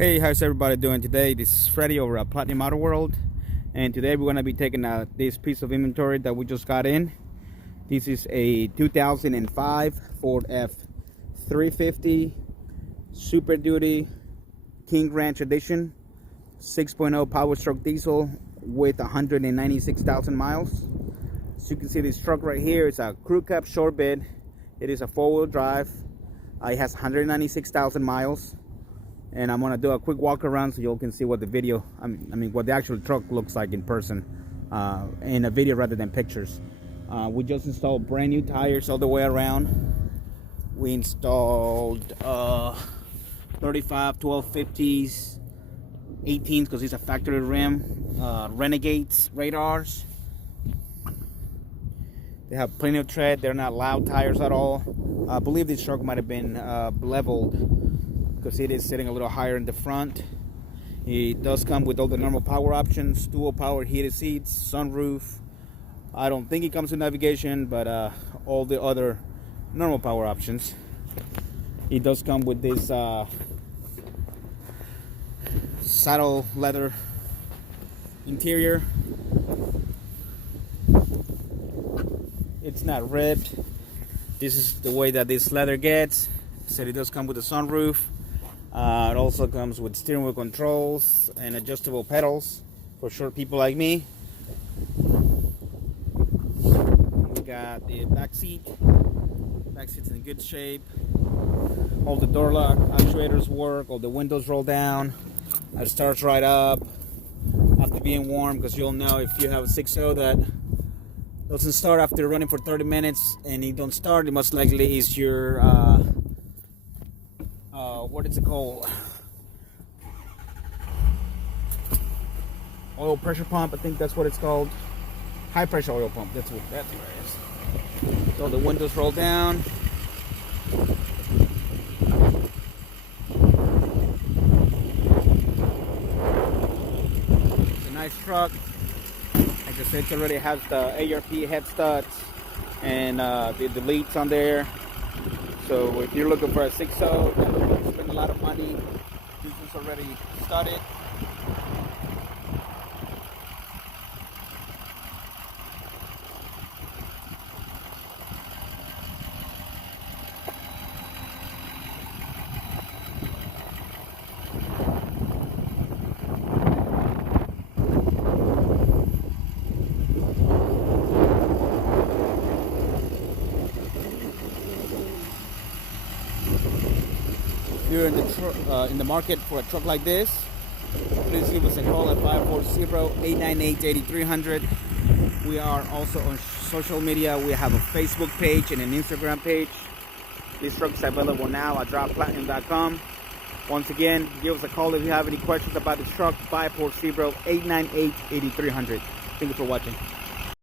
Hey, how's everybody doing today? This is Freddy over at Platinum Auto World, and today we're going to be taking this piece of inventory that we just got in. This is a 2005 Ford F350 Super Duty King Ranch Edition 6.0 Powerstroke diesel with 196,000 miles. As you can see, this truck right here is a crew cab short bed. It is a four-wheel drive. It has 196,000 miles. And I'm gonna do a quick walk around so you all can see what the video, I mean what the actual truck looks like in person, in a video rather than pictures. We just installed brand new tires all the way around. We installed 35 1250s, 18s because it's a factory rim, Renegades radars. They have plenty of tread. They're not loud tires at all. I believe this truck might have been leveled, because it is sitting a little higher in the front. It does come with all the normal power options, dual power heated seats, sunroof. I don't think it comes with navigation, but all the other normal power options. It does come with this saddle leather interior. It's not ripped. This is the way that this leather gets. So it does come with a sunroof. It also comes with steering wheel controls and adjustable pedals for short people like me. We got the back seat. Back seat's in good shape. All the door lock actuators work. All the windows roll down. It starts right up after being warm, because you'll know if you have a 6.0 that doesn't start after running for 30 minutes and it don't start, it most likely is your what is it called? Oil pressure pump, I think that's what it's called. High pressure oil pump, that's what it is. So the windows roll down. It's a nice truck. Like I said, it already has the ARP head studs and the deletes on there. So if you're looking for a 6.0, you spend a lot of money. This is already studded. If you're in the market for a truck like this, please give us a call at 540-898-8300. We are also on social media. We have a Facebook page and an Instagram page. This truck is available now at dropplatinum.com. Once again, give us a call if you have any questions about this truck. 540-898-8300. Thank you for watching.